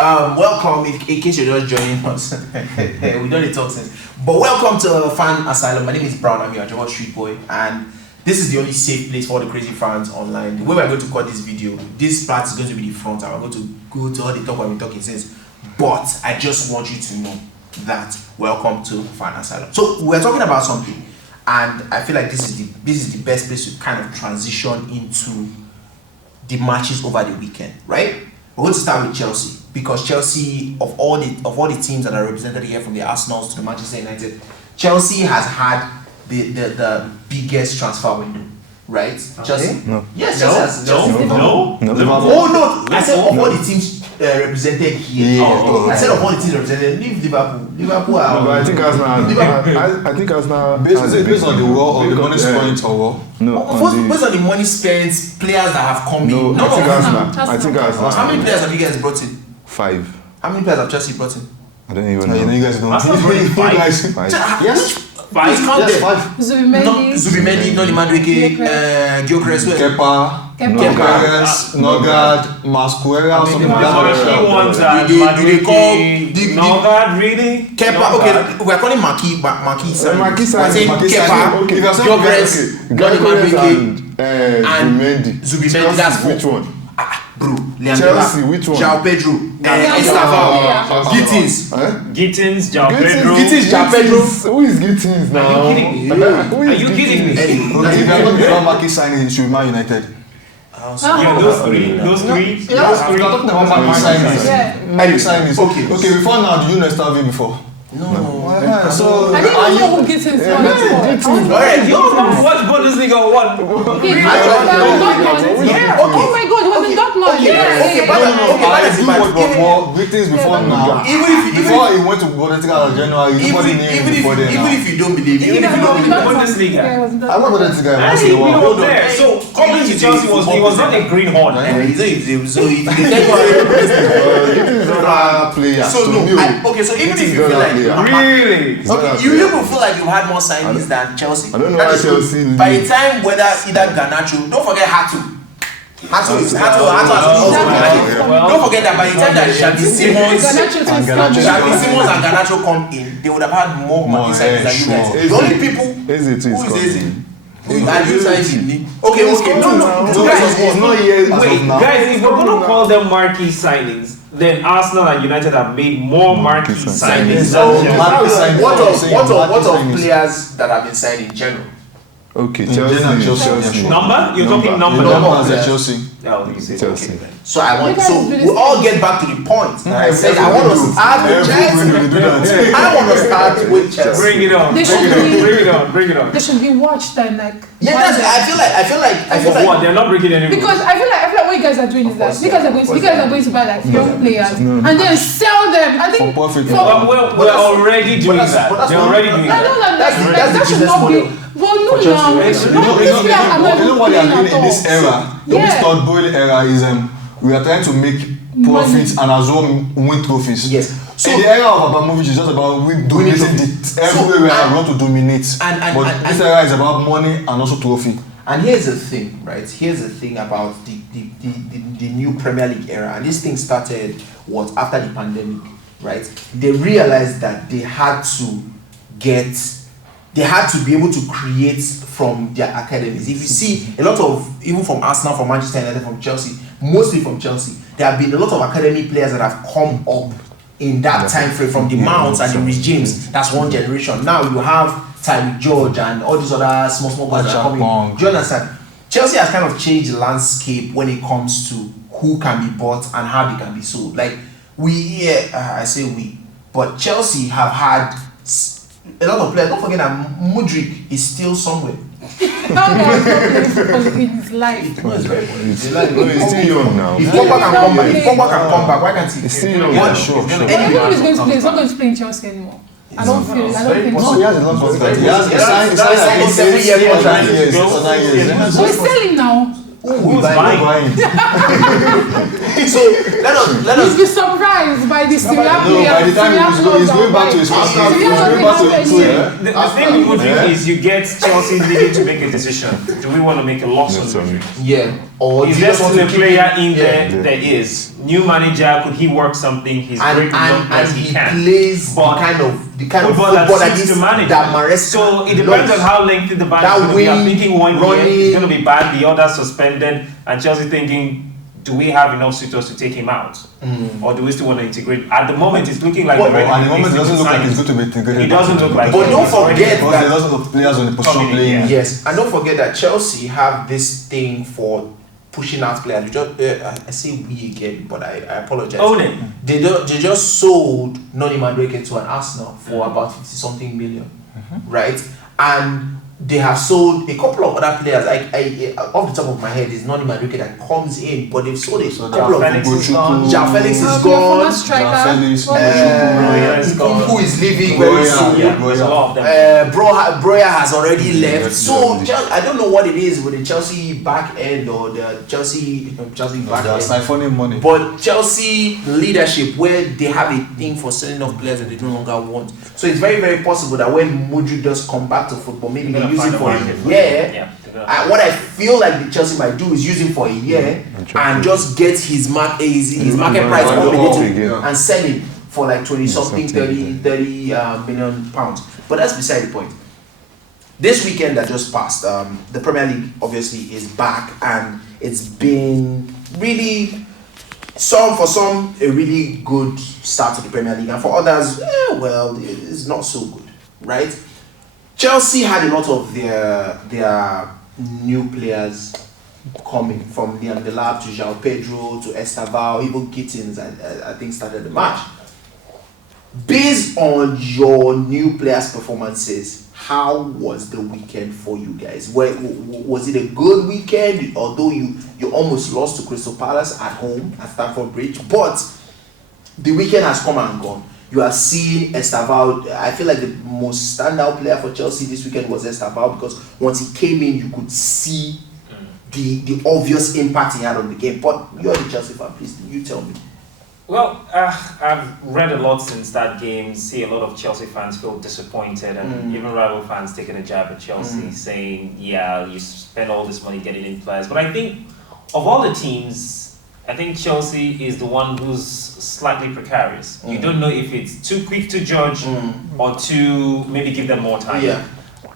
Welcome, in case you're just joining us. We don't need talk sense. But welcome to Fan Asylum. My name is Brown. I'm your Java Street Boy, and this is the only safe place for all the crazy fans online. The way we're going to cut this video, this part is going to be the front. I'm going to go to all the talk I've been talking since. But I just want you to know that welcome to Fan Asylum. So we're talking about something, and I feel like this is the best place to kind of transition into the matches over the weekend, right? We're going to start with Chelsea, because Chelsea, of all the teams that are represented here, from the Arsenals to the Manchester United, Chelsea has had the biggest transfer window, right? Okay. Chelsea? No. Yes, No. Chelsea has. No. Oh no! I said of all the teams represented here. Yeah. I said of all the teams represented, leave Liverpool. Liverpool are. No, but I think Arsenal. I think Arsenal. Based on the war or the money spent or war? No. Based on the money spent, players that have come No, in. I think Arsenal. I think Arsenal. How many players have you guys brought in? 5. How many players have Chelsea brought in? I don't even know. You guys don't. Arsenal brought in 5. Five. Yes. Five. Count Yes, them. 5. Zubimendi, Noni Madueke, Gyökeres, Kepa, Gyökeres, Nogard, Masquera, or something like That's what the key that. ones are. Do they call Madueke, Nogard, really? Kepa, okay, we're calling Maki Sani. Maki Sani. We're saying Maki Kepa, Sani, okay. Gyökeres, Noni Madueke, Zubimendi. That's 4. Which one? Bro, Chelsea, which one? João Pedro, Estevao, Gittins. Gittins, João Pedro. Gittins, João Pedro. Who is Gittins now? Are you kidding me? Who Are is you kidding me? If you are not before Maki signing, it should be Man United. Yeah, those three. We are talking about Maki signings. Maki signings. Okay, before now, do you know Stavin before? No. So, I didn't even know who gets his Alright, You don't watch Bundesliga or what? Oh my god, it was in Dortmund. Greetings before now. Before he went to Bundesliga in January, nobody knew him before then. Even if you don't believe, Bundesliga. I went Bundesliga. I didn't even know there. So coming to Chelsea he was not a greenhorn. So even if you feel like Really? you feel like you had more signings than Chelsea. I don't know why Chelsea. By the time whether either Garnacho, don't forget Hatu. Hatu. Don't forget that by the time that Xavi Simons and Garnacho come in, they would have had more money signings than you guys. The only people who is Eze. Okay, no, guys, Guys, if we're gonna call them marquee signings, then Arsenal and United have made more marquee signings than Chelsea. What of players that have been signed in general? Okay, Chelsea. Number? You're talking number. Chelsea. Oh, you say Chelsea. okay. So we all get back to the point. I said I want to start with Chelsea. I want to start with Chelsea. Bring it on. Bring it on. They should be watched and like. Yeah, I feel like What? They're not breaking any rules. Because I feel like what you guys are doing is that you guys are going to buy like young players and then sell them. I think For profit. We're already doing that. They're already doing that. that should not be. Well, no, now. You know what they are doing in this era? This third boiling era is we are trying to make profits and as well win trophies. Yes. So in the era of Abramovich is just about dominating everywhere I want to dominate. But this era is about money and also trophy. And here's the thing, right? Here's the thing about the new Premier League era. And this thing started after the pandemic, right? They realized that they had to be able to create from their academies. If you see a lot of, even from Arsenal, from Manchester United, from Chelsea, mostly from Chelsea, there have been a lot of academy players that have come up in that time frame, from the Mounts and the Rhys James. That's one generation. Now you have Tyreek George and all these other small guys that are coming. Do you understand? Chelsea has kind of changed the landscape when it comes to who can be bought and how they can be sold. Like I say we, but Chelsea have had a lot of players. Don't forget that Mudryk is still somewhere. His life. No, it's very important. He's still young now. If Pogba can come back, why can't he? He's still young. Yeah, sure. Everyone is going to play. He's not going to play in Chelsea anymore. I don't think No, so. he has a long contract. He signed 7-year contract. 9 years. So he's selling now. Who's buying? So let us You'll be surprised by the Syria player. By the time he's going back to his first club, he's going back to his The thing with Mudryk is you get Chelsea needing to make a decision. Do we want to make a loss on Mudryk? yeah. Or Is there still a player in there? There is. New manager, could he work something? He's great and he he can. plays But the kind of football that suits the manager. that Maresca So it depends on how lengthy the ban is going to be. I'm thinking 1 year is going to be bad, the other suspended, and Chelsea thinking, do we have enough suitors to take him out? Or do we still want to integrate? At the moment, it's looking like at the moment, it doesn't look like it's going to be integrated. It doesn't look like But don't forget because that there's lots of players on the position playing. Yes, and don't forget that Chelsea have this thing for pushing out players. We just, I say we again, but I apologize. Own it. They just sold Noni Madueke to an Arsenal for about 50-something million, right? And they have sold a couple of other players. I off the top of my head is Noni Madueke that comes in, but they've sold a couple of Felix is gone. João Felix is Former gone. striker. Who is leaving very soon. There's a lot of them. Broya has already left. So I don't know what it is with the Chelsea back end or the Chelsea back They are end. siphoning money. But Chelsea leadership, where they have a thing for selling off players that they no longer want. So it's very, very possible that when Mudryk does come back to football, maybe they use him for a year. What I feel like the Chelsea might do is use him for a year and just get his market price up a little and sell him for like 20-something, 30 million pounds. But that's beside the point. This weekend that just passed, the Premier League obviously is back, and it's been really, for some a really good start to the Premier League, and for others, well, it's not so good, right? Chelsea had a lot of their new players coming, from Liam Delap to João Pedro to Estaval, even Gittins, I think started the match. Based on your new players' performances, how was the weekend for you guys? Was it a good weekend? Although you almost lost to Crystal Palace at home at Stamford Bridge, but the weekend has come and gone. You have seen Estaval. I feel like the most standout player for Chelsea this weekend was Estaval, because once he came in, you could see the obvious impact he had on the game. But you're the Chelsea fan, please, you tell me. Well, I've read a lot since that game, see a lot of Chelsea fans feel disappointed, and even rival fans taking a jab at Chelsea, saying, yeah, you spend all this money getting in players. But I think of all the teams, I think Chelsea is the one who's slightly precarious. You don't know if it's too quick to judge or to maybe give them more time. Yeah.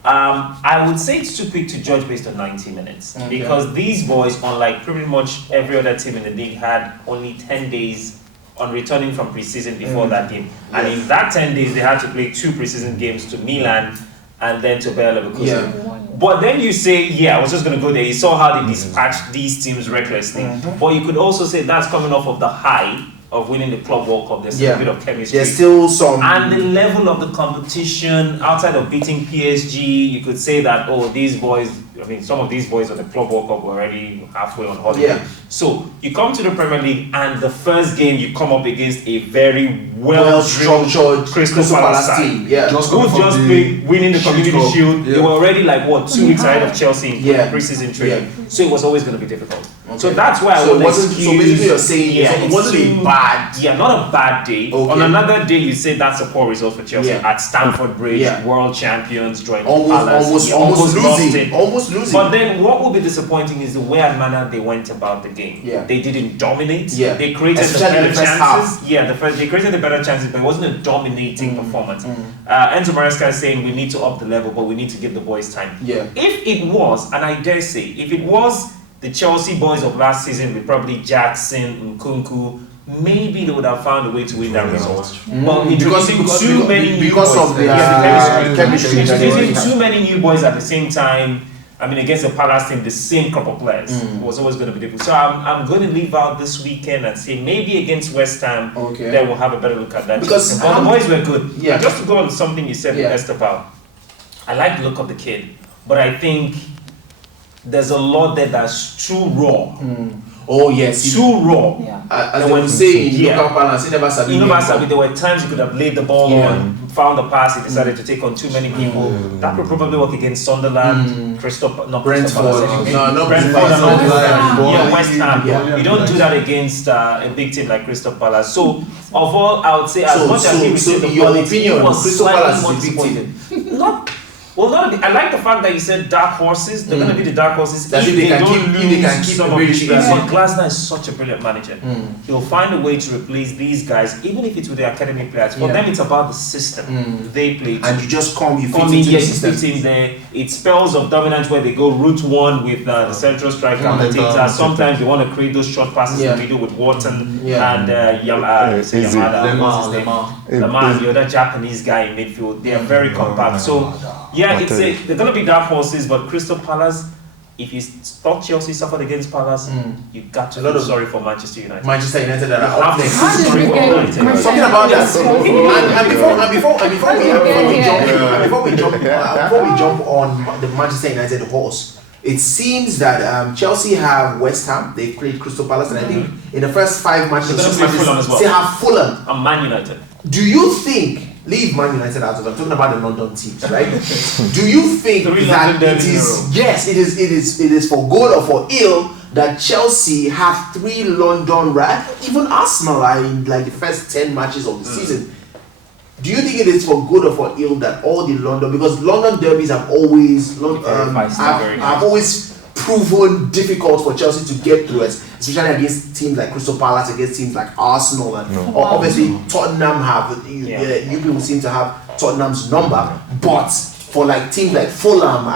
I would say it's too quick to judge based on 90 minutes, because these boys, unlike pretty much every other team in the league, had only 10 days on returning from pre-season before that game. And in that 10 days, they had to play 2 pre-season games to Milan and then to Bayer Leverkusen. But then you say, I was just going to go there. You saw how they dispatched these teams recklessly. But you could also say that's coming off of the high of winning the Club World Cup. There's a bit of chemistry. There's still some. And the level of the competition, outside of beating PSG, you could say that, these boys, some of these boys at the Club World Cup were already halfway on holiday. Yeah. So you come to the Premier League, and the first game you come up against a very well-structured Crystal Palace team. Yeah. Just winning the Community Shield. Yeah. They were already 2 weeks ahead of Chelsea in pre-season training. So it was always going to be difficult. Okay. So that's why I would excuse. So basically you're saying it wasn't a bad. Yeah, not a bad day. Okay. On another day, you say that's a poor result for Chelsea at Stamford Bridge, world champions, drawing Palace. Almost losing. But then what will be disappointing is the way and manner they went about the game. Yeah. They didn't dominate. Yeah. They created the Especially better the first chances. half. They created the better chances, but it wasn't a dominating performance. Enzo Maresca is saying we need to up the level, but we need to give the boys time. Yeah. If it was, and I dare say, if it was the Chelsea boys of last season with probably Jackson, Nkunku, maybe they would have found a way to win that result. But introducing too many new boys. Because of the chemistry. Introducing too many new boys at the same time. Against the Palace team, the same crop of players was always going to be difficult. So I'm going to leave out this weekend and say maybe against West Ham, then we'll have a better look at that. Because the boys were good. Yeah. And just to go on something you said with Estepao, I like the look of the kid, but I think there's a lot there that's too raw. Oh yes, too raw. As they would say in local parlance, there were times you could have laid the ball on, found the pass, he decided to take on too many people. That would probably work against Sunderland, Brentford, West Ham. You don't do that against a big team like Crystal Palace. So, of all, I would say as much as he received the quality, he was slightly more disappointed. Well, no, I like the fact that you said dark horses. They're going to be the dark horses. That if they can keep some of very these cheap. players. But Glasner is such a brilliant manager. He'll find a way to replace these guys, even if it's with the academy players. For them, it's about the system they play. And you just fit into the system. fit in there. It's spells of dominance where they go route one with the central striker and the dictator. Sometimes they want to create those short passes in the middle with Wharton and Yamada, the other Japanese guy in midfield. They are very compact. So they're going to be dark horses, but Crystal Palace, if you thought Chelsea suffered against Palace, you got to feel sorry for Manchester United. Manchester United are up there. Sorry for United. Talking about that, and before we jump on the Manchester United horse, it seems that Chelsea have West Ham. They played Crystal Palace, and I think in the first 5 matches, they have Fulham and Man United. Do you think? Leave Man United out of it. I'm talking about the London teams, right? Do you think that it is for good or for ill that Chelsea have 3 London, right? Even Arsenal are in like the first 10 matches of the season. Do you think it is for good or for ill that all the London, because London derbies have always proven difficult for Chelsea to get through it, especially against teams like Crystal Palace, against teams like Arsenal, and obviously Tottenham have. You people seem to have Tottenham's number, but for like teams like Fulham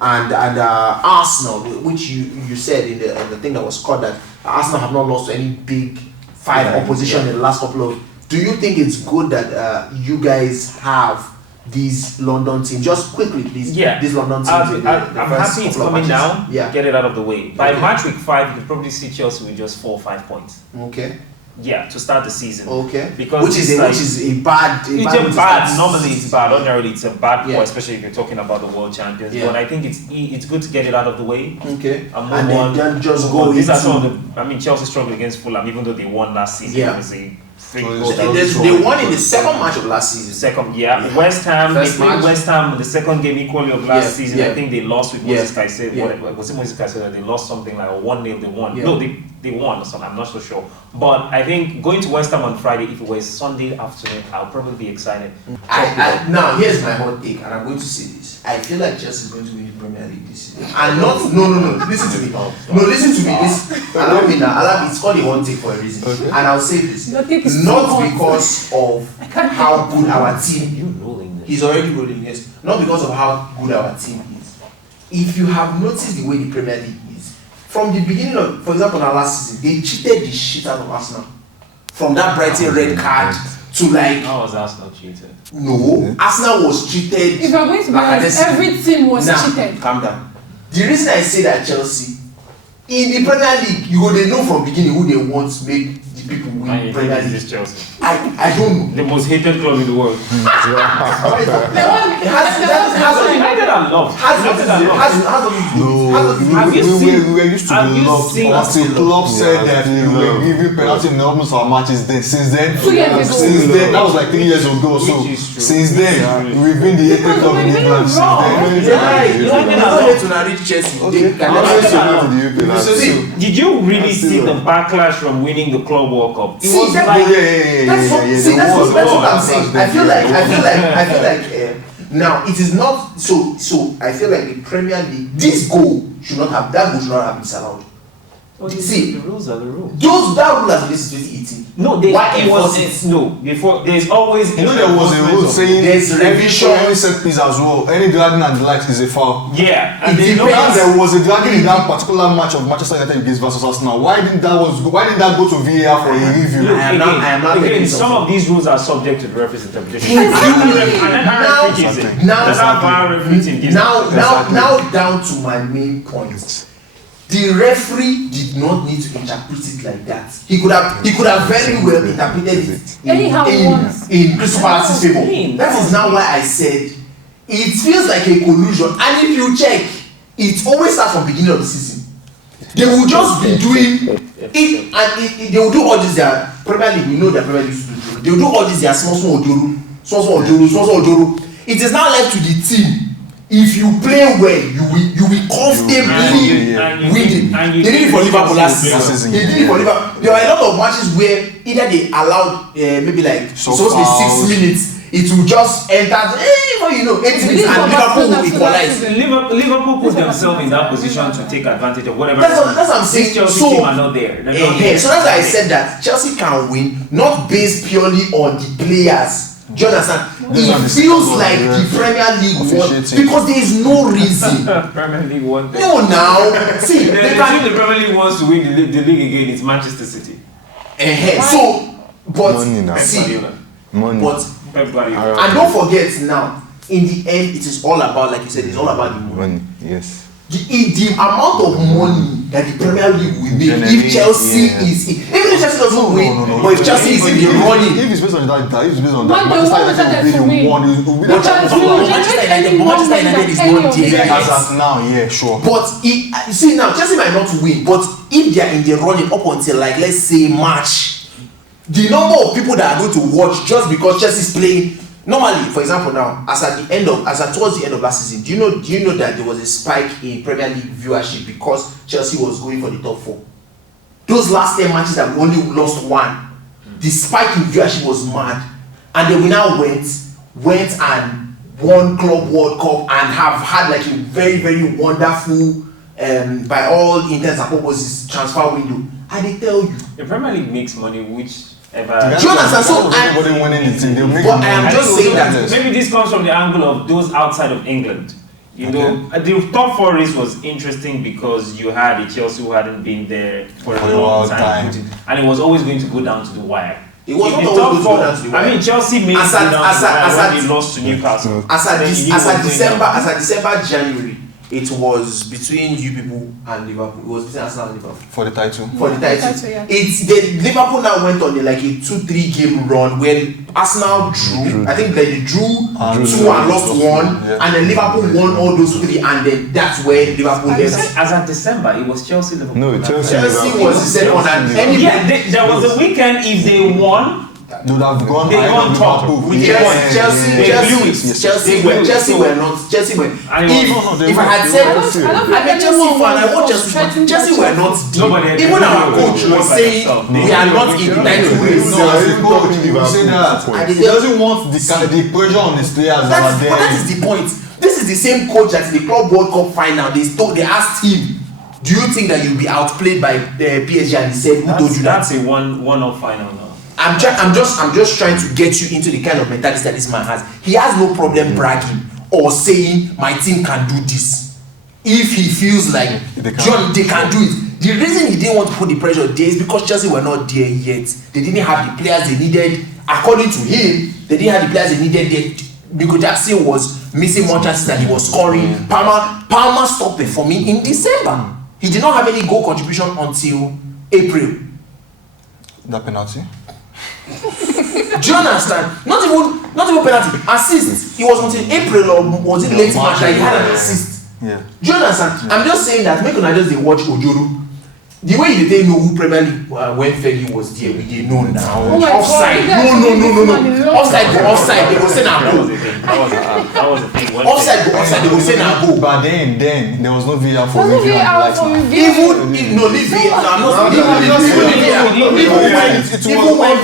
and Arsenal, which you said in the thing that was called that Arsenal have not lost to any big 5 opposition in the last couple of. Do you think it's good that you guys have these London teams? Just quickly, please. Yeah. These London teams. I'm happy it's coming down. Yeah. Get it out of the way. By match week 5, you could probably see Chelsea with just 4 or 5 points. Okay. Yeah, to start the season. Okay. Because which is a bad. Normally it's bad. Ordinarily it's a bad point, Yeah. especially if you're talking about the world champions. Yeah. But I think it's good to get it out of the way. Okay. And then just go. These are some of the. Chelsea struggled against Fulham, even though they won last season. Yeah. Obviously, They won in the second match of last season. West Ham. First They played match. West Ham the second game equally of last season. Yeah. I think they lost with Moses Caicedo. Yeah. Was it Moses Caicedo? They lost something like 1-0. They won. Yeah. No, they won or something. I'm not so sure. But I think going to West Ham on Friday, if it was Sunday afternoon, I'll probably be excited. Now here's my hot take, and I'm going to say this. I feel like Chelsea is going to win the Premier League this season. And no. Listen to me. Listen to me. Allow me now. Allow me. It's called a hot take for a reason. Okay. And I'll say this. Not because of how good our team. You rolling this? He's already rolling. Yes. Not because of how good our team is. If you have noticed the way the Premier League is, from the beginning of, for example, our last season, they cheated the shit out of Arsenal. From that Brighton red card to like. How was Arsenal cheated? No, Arsenal was cheated. If you're going to be honest, every team was cheated. Calm down. The reason I say that Chelsea, in the Premier League, they know from beginning who they want to make the people win Premier League. This Chelsea. I don't know. The most hated club in the world. United are loved. We were used to be loved until Klopp said that we were giving penalty in almost our matches then. Since then, that was like 3 years ago. So since then, we've been the hated club in England. Since then, did you really see the backlash from winning the Club World Cup? That's what I'm saying. I feel like now it is not so. I feel like the Premier League, that goal should not have been disallowed. See, the rules are the rules. That rule has been 2018. No, before there's always. There was a rule saying there's revision. Any set piece as well. Any dragging and the likes is a foul. Yeah, and there was a dragging in that particular match of Manchester United against versus Arsenal. Why didn't that go to VAR for a review? Again, some of these rules are subject to the referee's interpretation. Now down to my main point. The referee did not need to interpret it like that. He could have very well interpreted it in Crystal Palace's favor. That is now why I said it feels like a collusion. And if you check, it always starts from the beginning of the season. They will just be doing it, and they will do all this. Their Premier League, we know that Premier League used to do. They will do all this. Their small ojoru. It is now left to the team. If you play well, you will comfortably win it. They did it for Liverpool last season. They did it for Liverpool. There were a lot of matches where either they allowed maybe like supposed to be 6 minutes. it will just enter. You know, 8 minutes and Liverpool will equalize. Liverpool put themselves in that position to take advantage of whatever. That's what I'm saying. Chelsea So, team are not there. So that's why I said that Chelsea can win, not based purely on the players. Do you understand? It feels like the Premier League won because there is no reason. Premier League won. No, now see, the Premier League wants to win the league again. It's Manchester City. So, but money now. see, Money. but and don't forget now. In the end, it is all about, like you said, it's all about the money. Yes. The amount of money that the Premier League will make if Chelsea is even if Chelsea doesn't win, but if Chelsea is in the running, if it's based on that, if it's based on But that, Manchester United will be the Manchester United is not there as of now, yeah, sure. But you see now, Chelsea might not win, but if they are in the running up until, like, let's say March, the number of people that are going to watch just because Chelsea is playing. Normally, for example, now towards the end of last season, do you know that there was a spike in Premier League viewership because Chelsea was going for the top 4? Those last 10 matches that we only lost 1, the spike in viewership was mad, and then we now went and won Club World Cup and have had like a very, very wonderful, by all intents and purposes, transfer window. I did tell you, the Premier League makes money, which. Do you understand? So I am just saying that maybe this comes from the angle of those outside of England. You know, the top 4 race was interesting because you had a Chelsea who hadn't been there for a long time, and it was always going to go down to the wire. It was not always going to go down to the wire. I mean, Chelsea made it down to the wire when they lost to Newcastle. As at December, January, it was between you people and Liverpool. It was between Arsenal and Liverpool for the title. Yeah. Liverpool now went on a 2-3 game run where Arsenal drew. I think they drew 2 and lost 1, and then Liverpool won all those 3, and then that's where Liverpool left. As at December, it was Chelsea Liverpool. No, Chelsea was the second one, and there was a weekend if they won. They would have gone. They gone top. Chelsea were not. If I had said, I'm a Chelsea fan, I want Chelsea were not. Even our coach was saying we are not in the title race. No, say that. He doesn't want the pressure on his players. But that is the point. This is the same coach that in the Club World Cup final they asked him, do you think that you'll be outplayed by the PSG? And he said, who told you that? That's a one-off final now. I'm just trying to get you into the kind of mentality that this man has. He has no problem bragging or saying my team can do this. If he feels like they can do it. The reason he didn't want to put the pressure there is because Chelsea were not there yet. They didn't have the players they needed. According to him, they didn't have the players they needed there. Because Jackson was missing more chances than he was scoring. Palmer stopped performing in December. He did not have any goal contribution until April. That penalty? Do you understand? Not even penalty. Assist. It was until April or was it late March that he had an assist. Yeah. Do you understand? I'm just saying that make una just dey watch Ojoro. The way you didn't know who Premier League when Fergie was there, we didn't know now. Oh Offside. No. Offside. They will say na goal. That was the thing. Offside. They will say na goal. But then there was no VAR for Even review. Even when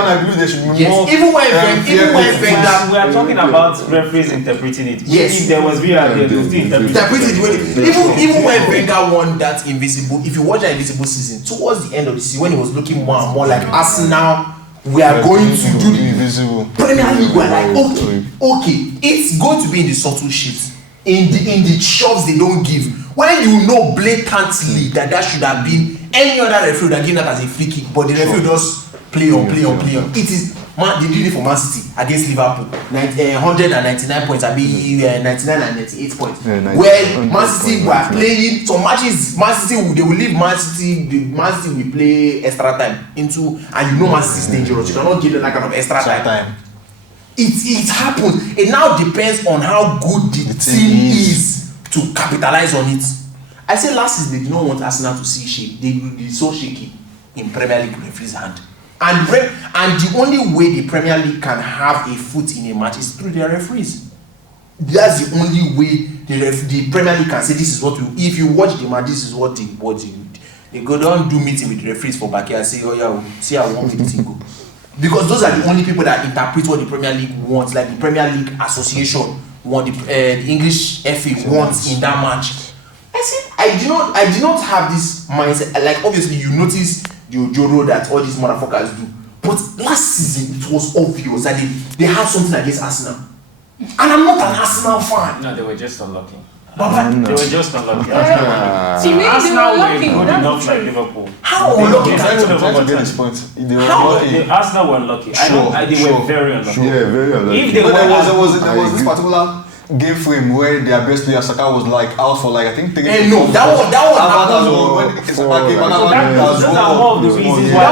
I believe there should be more. even when Wenger, we are talking about referees interpreting it. Yes. If there was VAR, they would still interpret it. Even when Wenger won that invisible, if you watch that invisible season, towards the end of the season when he was looking more and more like Arsenal, we are going to do the invisible Premier League. We're like, okay, it's going to be in the subtle shit, in the shots they don't give. When you know blatantly that should have been any other referee that gave that as a free kick, but the referee does play on. It is man. They did it for Man City against Liverpool, 199 points. I be 99 and 98 points. Where Man City were playing some matches, Man City they will leave Man City will play extra time into, and you know Man City is dangerous. You cannot give them that kind of extra time. It happens. It now depends on how good the team is to capitalize on it. I say last season they did not want Arsenal to see shape. They will be so shaky in Premier League referee's hand. And the only way the Premier League can have a foot in a match is through their referees. That's the only way the Premier League can say this is what if you watch the match, this is what they go down do meeting with the referees for backyard and say, oh yeah, see how one meeting go. because those are the only people that interpret what the Premier League wants, like the Premier League Association want, the English FA wants in that match. I said, I did not have this mindset. Like, obviously, you notice the Ojoro that all these motherfuckers do. But last season, it was obvious that they had something against Arsenal. And I'm not an Arsenal fan. No, they were just unlucky. They were just unlucky. Arsenal were good enough like Liverpool. How unlucky? Trying to get this point. Arsenal were unlucky. They were very unlucky. Yeah, very unlucky. If they But there was I this agree. particular game frame where their best player Saka was like out for like I think 3 No, that one happened. Those are more of the reasons why.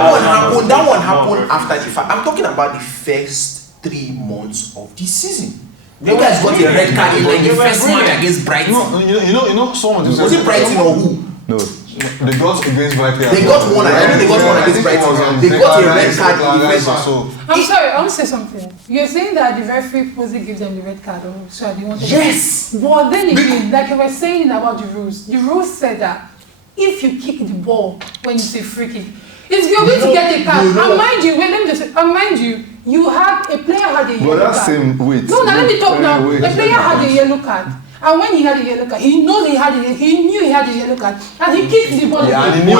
That one happened after the fact. I'm talking about the first 3 months of the season. You guys got a red card in like the first match against Brighton. No, you know someone Was it Brighton or who? No. They got against Brighton. They got one. I know they got one against Brighton. They got a red card in the first match. I'm sorry, I want to say something. You're saying that the referee supposedly gives them the red card, or so they want to. Yes. But then again, like you were saying about the rules said that if you kick the ball when it's a free kick, if you're going to get a card, and mind you, wait, let me just say, and mind you, you had a player had a yellow But card. that same wait. No, now let me talk now. Wait, The player had a yellow card. And when he had a yellow card, he knew he knew he had a yellow card, and he kicked the ball. Yeah, and he knew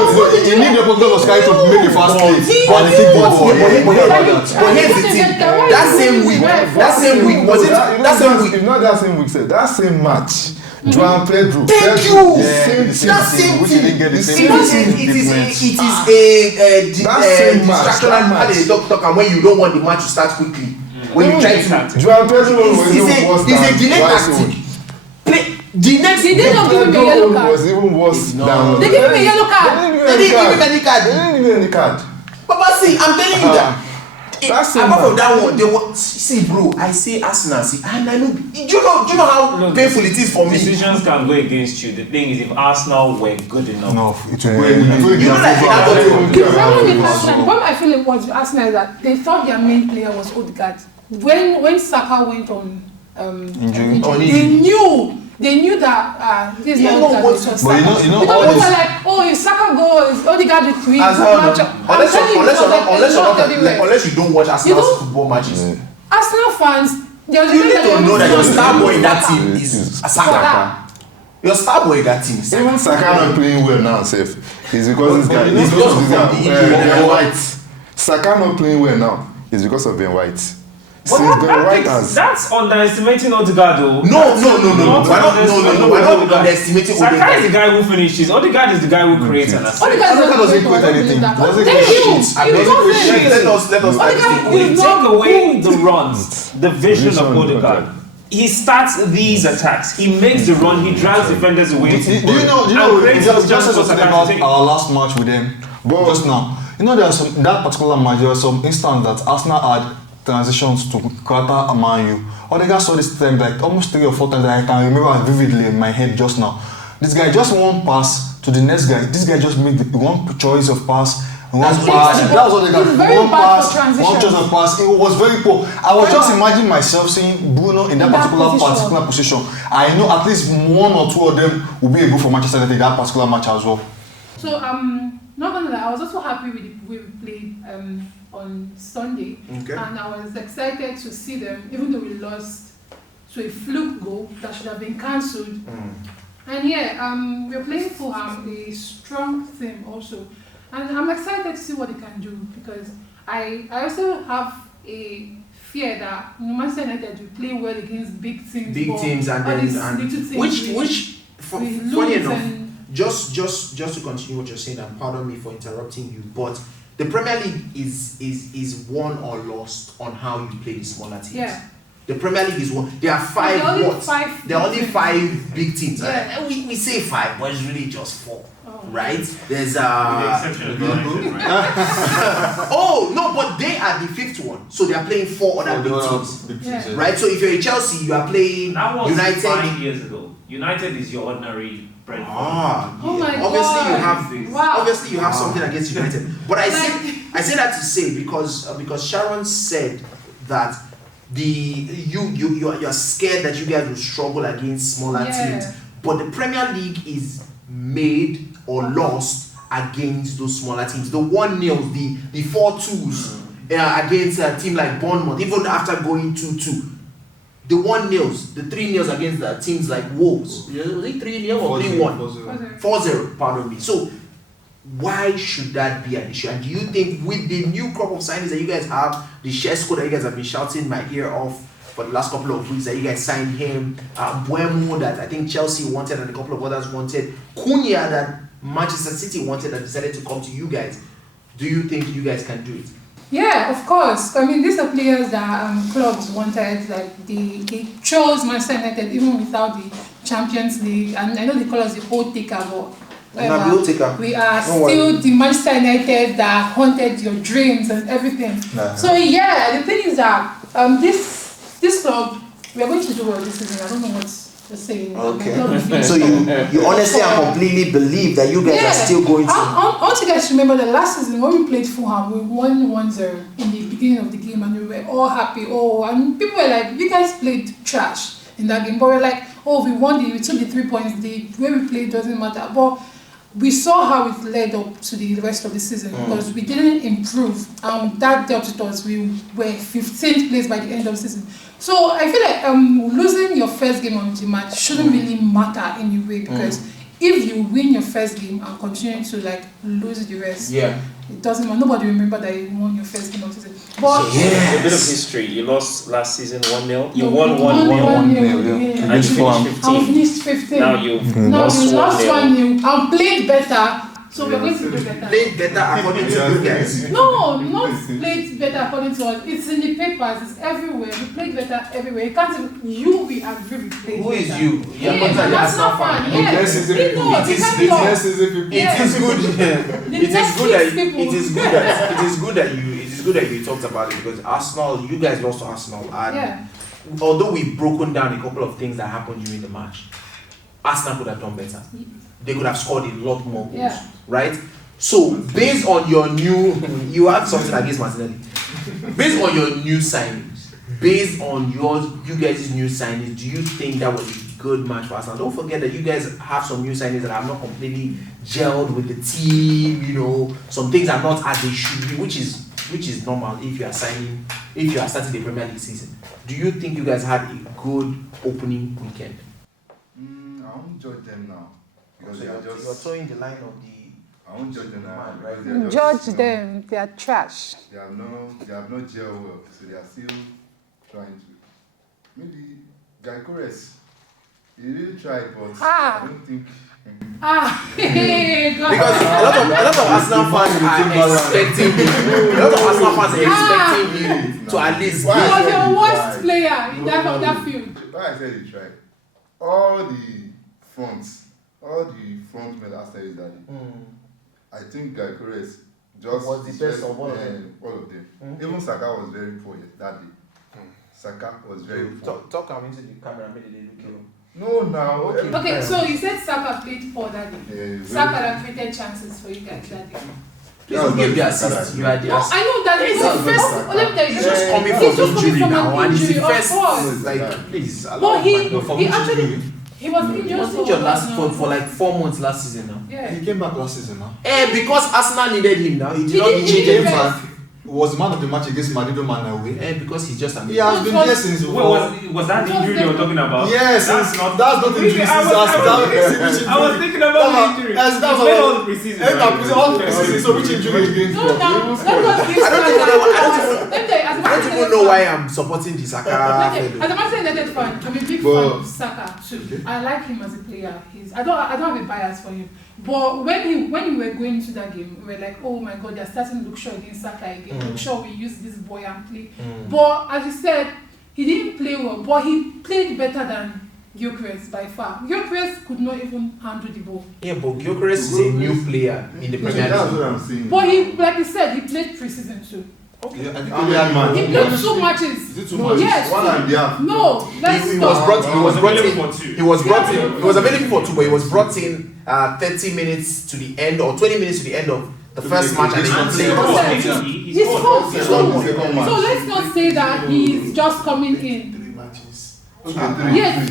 the Portugal was trying to make the fast play, but he kicked the ball. But here's the thing. That same week, was it? That same week. If not that same week, sir, that same match. João Pedro. Thank you. That same Which he didn't get the same It is a distraction and the talk and when you don't want the match to start quickly. When you try to João Pedro was even worse it's a than delay tactic. The next They did not give him a yellow card. was even worse than. They gave him a yellow card. They didn't give him any card. They didn't give him any card. Papa, see, I'm telling you that. That's it, Apart from man. that one, they were see, bro. I say Arsenal, see, and I know. Do you know how painful it is for me? Decisions can go against you. The thing is, if Arsenal were good enough, No, it will You know, like The problem with Arsenal, what I feel was with Arsenal is that they thought their main player was Odegaard. When Saka went on Injury. they knew that this is not Odegaard. It was Saka. But you know Because all people this. were like, oh, if Saka goes, Odegaard will tweet. Unless you don't watch Arsenal's football matches, Arsenal fans, you need to know that your star boy in that team is Saka. Your star boy in that team is Saka. Even Saka not playing well now, safe. It's because this guy. It's It's because of because of the injury. Ben White. Saka not playing well now. It's because of Ben White. Since Ben White has. that's underestimating Odegaard though. No. We're not underestimating Saka is the Odegaard. guy who finishes. Odegaard is the guy who creates an assist. Odegaard doesn't create anything. Doesn't Thank create you. shit. You doesn't. Let us Odegaard We is take not away good. the runs, the vision of Odegaard. He starts these attacks. He makes the run. He drags defenders away. Do you know? And creates Just chances for something Saka about to take. our last match with them just now. You know, there's some that particular match. There was some instance that Arsenal had transitions to Quarter Man U. Odegaard saw this time like almost 3 or 4 times that I can remember vividly in my head just now. This guy just one pass to the next guy. This guy just made one choice of pass. One pass. That was what they got. It's very One bad pass, for transitions. one choice of pass. It was very poor. I was just imagining myself seeing Bruno in that particular position. I know at least 1 or 2 of them will be able for Manchester United in that particular match as well. So not gonna lie, I was also happy with the way we played on Sunday, Okay. and I was excited to see them, even though we lost to a fluke goal that should have been cancelled. And we're playing Fulham, a strong team also, and I'm excited to see what they can do because I also have a fear that Manchester United will play well against big teams, and all these then little teams which we funny lose enough. and Just to continue what you're saying, and pardon me for interrupting you, but the Premier League is won or lost on how you play the smaller teams. Yeah. The Premier League is one. There are five. There are only what? five There are only big 5 big teams. Yeah. We say 5, but it's really just 4, right? There's With the exception of United, right? oh no, but they are the 5th one, so they are playing 4 other big teams, Yeah. right? So if you're in Chelsea, you are playing That was United. 5 years ago. United is your ordinary Brentford. Oh my Obviously God. you have Wow. obviously you have something against United, but I say that to say because Sharon said that you're scared that you guys will struggle against smaller teams, but the Premier League is made or lost against those smaller teams. The 1-0s, the 4-2s, against a team like Bournemouth, even after going 2-2. The 1-0s, the 3-0s against the teams like Wolves. Was it 3-0 or 3-1? 4-0, pardon me. So, why should that be an issue? And do you think with the new crop of signings that you guys have, the share squad that you guys have been shouting my ear off for the last couple of weeks, that you guys signed him, Buemo that I think Chelsea wanted and a couple of others wanted, Cunha that Manchester City wanted and decided to come to you guys, do you think you guys can do it? Yeah, of course. I mean, these are players that clubs wanted. Like they chose Manchester United even without the Champions League. And I know they call us the old taker, but we are still the Manchester United that haunted your dreams and everything. So yeah, the thing is that this club, we are going to do well this season. I don't know what's the saying. Okay. So you honestly and completely believe that you guys are still going to. I want you guys to remember the last season when we played Fulham, we won 1-0 in the beginning of the game, and we were all happy. And people were like, "You guys played trash in that game," but we're like, "Oh, we took the 3 points. The way we played doesn't matter." But we saw how it led up to the rest of the season because we didn't improve. That dealt with us. We were 15th place by the end of the season. So I feel like losing your first game on the match shouldn't really matter anyway, because if you win your first game and continue to like lose the rest, it doesn't matter. Nobody remember that you won your first game of the season. But a bit of history. You lost last season 1-0. You won 1-0. And you finished 15. Now you lost 1-0 and played better. So we're going to do better. Played better according to you guys. No, not played better according to us. It's in the papers. It's everywhere. We played better everywhere. You can't even, we agree we played Who better. is you? That's not fun. It is good. It is good that you talked about it, because Arsenal, you guys lost to Arsenal, and although we've broken down a couple of things that happened during the match, Arsenal could have done better. They could have scored a lot more goals, right? So, based on your you have something against Martinelli. Based on your new signings, based on you guys' new signings, do you think that was a good match for Arsenal? Don't forget that you guys have some new signings that have not completely gelled with the team. Some things are not as they should be, which is normal if you are starting the Premier League season. Do you think you guys had a good opening weekend? I won't judge them now. Because they are just... You're throwing the line of the... I won't judge them now. Right? Judge them. They are trash. They have not gel well. So they are still trying to... Maybe Guy Kores, he really tried, but I don't think... Because a lot of Arsenal fans are expecting you to at least... He was the worst player in that field. Why I said he tried. All the front men after his daddy. I think Guy Kores just was the best of all of them. Even Saka was very poor that day. Saka was very poor. Talk him into the camera, maybe they look at him. No, now. Okay, so you said Saka played poor that day. Saka had created chances for you guys that day. Please don't give the assist. You are the assist. I know that it's the first. Let me tell you, he's just coming from injury now, and it's the first. But Please. he actually. He was injured for like 4 months last season now. Yeah. He came back last season now. Because Arsenal needed him now. He did not change him back. Was man of the match against Madrid man away? Because he's just amazing. He has been there since. Was that the injury you were talking about? Yes, that's not injury. I was thinking about the injury. That's all the preseason. All preseason. So which injury again? I don't even know why I'm supporting the Saka. As a Manchester United fan, I'm a big fan of Saka too. I like him as a player. I don't have a bias for him. But when we were going into that game, we were like, oh my God, they're starting Luke Shaw against Saka again. Luke Shaw, we use this boy and play. But as you said, he didn't play well, but he played better than Gyökeres by far. Gyökeres could not even handle the ball. Yeah, but Gyökeres is a new player in the Premier League. That's what I'm saying. But he, like you said, he played pre-season too. Okay. He played 2 matches. Is it 2 matches? Yes. 1.5. No, he was available for 2, but he was brought in 30 minutes to the end or 20 minutes to the end of the first match, and then he played. So let's not say that he's just coming in. 3 matches. Yes,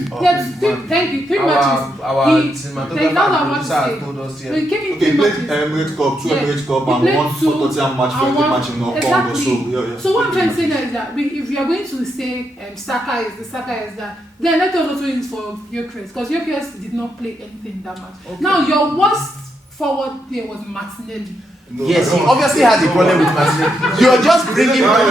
thank you. 3 matches. Our cinematographer told us here. He came in Okay, 3 played matches. Emirates Cup, 2 Yeah. Emirates Cup, He and played 1 two Tottenham match, and friendly one- match in Congo. exactly. So, yeah. So what I'm trying to say now is that if you are going to say Saka is that, then let us also use it for Gyökeres, because Gyökeres did not play anything that much. Okay. Now your worst forward there was Martinelli. Yes, he obviously has a problem with Martinelli. You're just bringing you are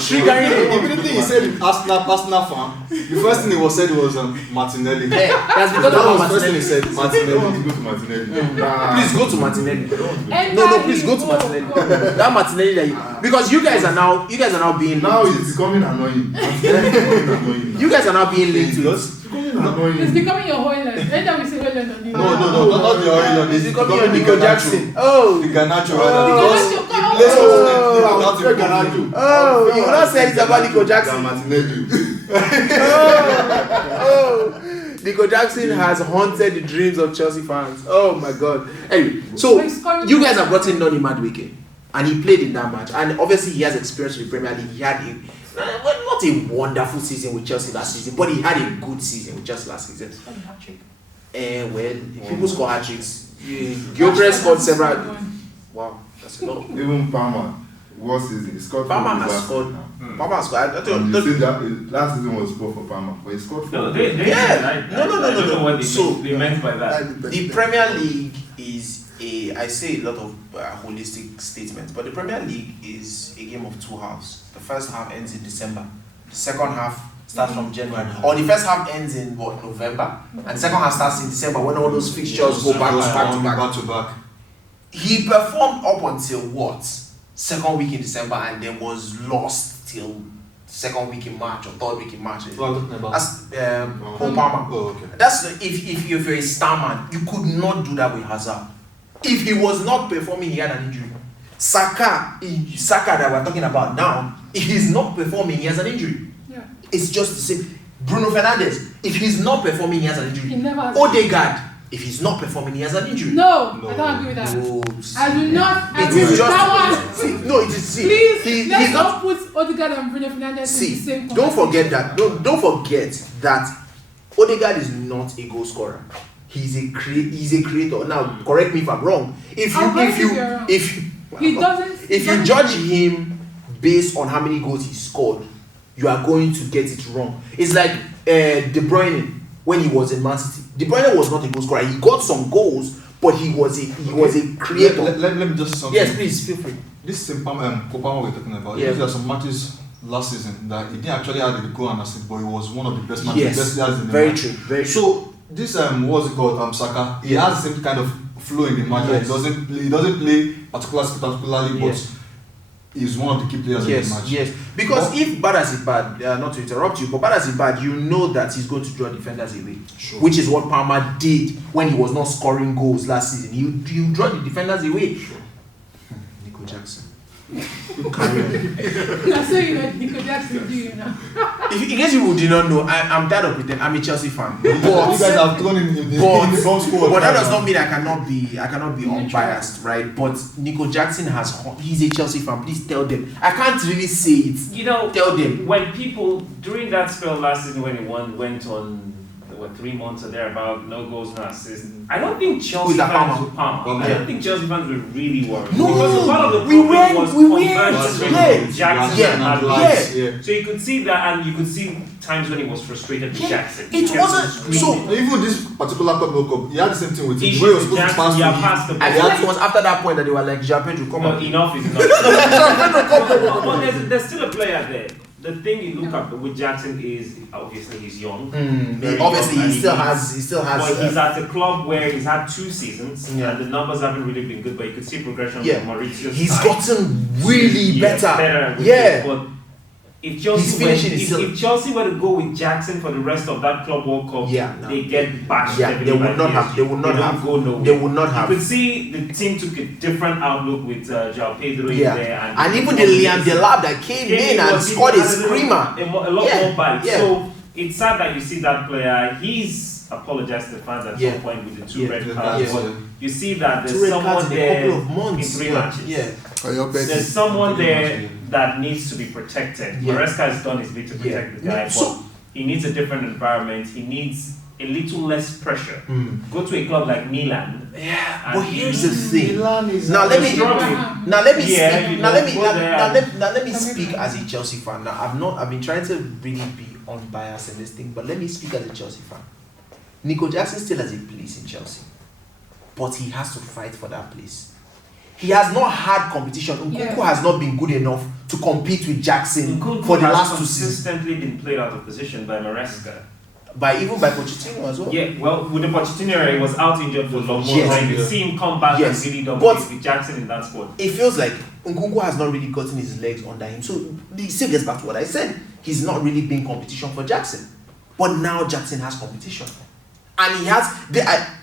triggering him. Everything he said, Arsenal fan, the first thing he was said was Martinelli. That's because That of was what the first thing Martinelli he said, I don't want Martinelli. to go to Martinelli. Please go to Martinelli. And No, please go to Martinelli. That Martinelli that because you guys are now being Now it's becoming annoying. Martinelli is becoming annoying. you guys are now being linked to it. It's becoming annoying. It's becoming your Hoyland. Anytime we say Hoyland on the No, not the Oilon. It's becoming your Nico Jackson. Oh, The Garnacho, Garnacho, because he plays oh, without Very improving. Garnacho. oh, you will not say it's about Nico Jackson. Martinelli. Oh, Nico Jackson has haunted the dreams of Chelsea fans. Oh my God. Anyway, so you guys have brought in Noni Madueke, and he played in that match, and obviously he has experience with the Premier League. He had not a wonderful season with Chelsea last season, but he had a good season with Chelsea last season. Well, people score hat tricks. Gyökeres scored several. Wow, that's a lot. Even Palmer, worst season, he scored. Palmer for has last scored. season. Palmer has scored. And you see that last season was poor for Palmer, but he scored for. No, Yeah. No. I don't know what So, they meant by that. The Premier League is I say a lot of holistic statements, but the Premier League is a game of 2 halves. The first half ends in December. The second half starts from January. Or the first half ends in November, and the second half starts in December when all those fixtures go back to back. He performed up until what? Second week in December, and then was lost till second week in March or third week in March. What are you talking about? That's Cole Palmer. Oh, okay. That's if you're a star man, you could not do that with Hazard. If he was not performing, he had an injury. Saka that we're talking about now, if he's not performing, he has an injury. Yeah. It's just the same. Bruno Fernandes, if he's not performing, he has an injury. He never has. Odegaard, if he's not performing, he has an injury. No, No. I don't agree with that. No. I do not It agree is with just that one. see, no, it is see. Please, let's he's not. not put Odegaard and Bruno Fernandes in the See, same don't forget that. Don't forget that Odegaard is not a goal scorer. He's a creator. Now, correct me if I'm wrong. If I'll correct you if you're wrong. He doesn't. if you judge him based on how many goals he scored, you are going to get it wrong. It's like De Bruyne when he was in Man City. De Bruyne was not a goal scorer. He got some goals, but he was a creator. Let me just say something. Yes, please feel free. This same Palmer we're talking about. Yeah. There are some matches last season that he didn't actually have the goal and assist, but it was one of the best matches. Yes, best players in the very match. true. Very true. So this what's it called? Saka. He has the same kind of flow in the match. Yes. He doesn't play particularly, but Yes. he's one of the key players in the match. Yes, because if Bad is bad, not to interrupt you, but Bad is bad, you know that he's going to draw defenders away, Sure. which is what Palmer did when he was not scoring goals last season. You draw the defenders away. Sure. Nico Jackson. You're saying that Nico Jackson do you now. If, in case you did not know, I'm tired of pretending. I'm a Chelsea fan. You guys have thrown in the front squad. But that does not mean I cannot be unbiased, right? But Nico Jackson he's a Chelsea fan. Please tell them. I can't really say it. You know, Tell them. when people during that spell last season when he went on 3 months or thereabout, no goals, no assists. I don't think Chelsea fans were Palmer. I don't think Chelsea fans were really worried. No, because a lot of the we problem was convergence went. with Jackson Yeah, and yeah. Alex. So you could see that, and you could see times when he was frustrated with Jackson. It Jackson wasn't was so. screaming. Even this particular World Cup, he had the same thing with him. Issue Where he was with supposed to Jackson, pass pass the I ball. feel like it was after that point that they were like, Jean Pedro, come No, on. enough is enough. But there's still a player there. The thing you look at with Jackson is obviously he's young. Very Obviously, young, he and still has. But he's at a club where he's had 2 seasons Yeah. and the numbers haven't really been good. But you could see progression Yeah. from Mauritius. He's gotten really better. with Yeah. this. But if He's Chelsea, finishing his if Chelsea were to go with Jackson for the rest of that Club World Cup, Yeah, no. they get bashed. Yeah, heavily they by would not have. PSG. They would not don't have. go nowhere. They would not You have. could see the team took a different outlook with João Pedro in Yeah, there, and even the Liam Delap that came in and scored a screamer. A lot Yeah, more bites. yeah. So it's sad that you see that player. He's apologized to the fans at Yeah. some point with the 2 Yeah. red cards. Yeah. But you see that Two there's red someone cards in a there couple of months. in 3 Yeah, matches. yeah. There's someone there that needs to be protected. Yeah. Maresca has done his bit to protect the guy, So He needs a different environment. He needs a little less pressure. Go to a club like Milan. Yeah, but here's the thing. Milan is Now let me Yeah, speak as a Chelsea fan. Now I've been trying to really be unbiased in this thing, but let me speak as a Chelsea fan. Nico Jackson still has a place in Chelsea, but he has to fight for that place. He has not had competition. Nkunku has not been good enough to compete with Jackson for the last 2 seasons. Consistently been played out of position by Maresca. Even by Pochettino as well. Yeah, well, with the Pochettino era, he was out injured for long. Yes. You could see him come back and really dominate with Jackson in that squad. It feels like Nkunku has not really gotten his legs under him. So it still gets back to what I said. He's not really been competition for Jackson. But now Jackson has competition. And he has,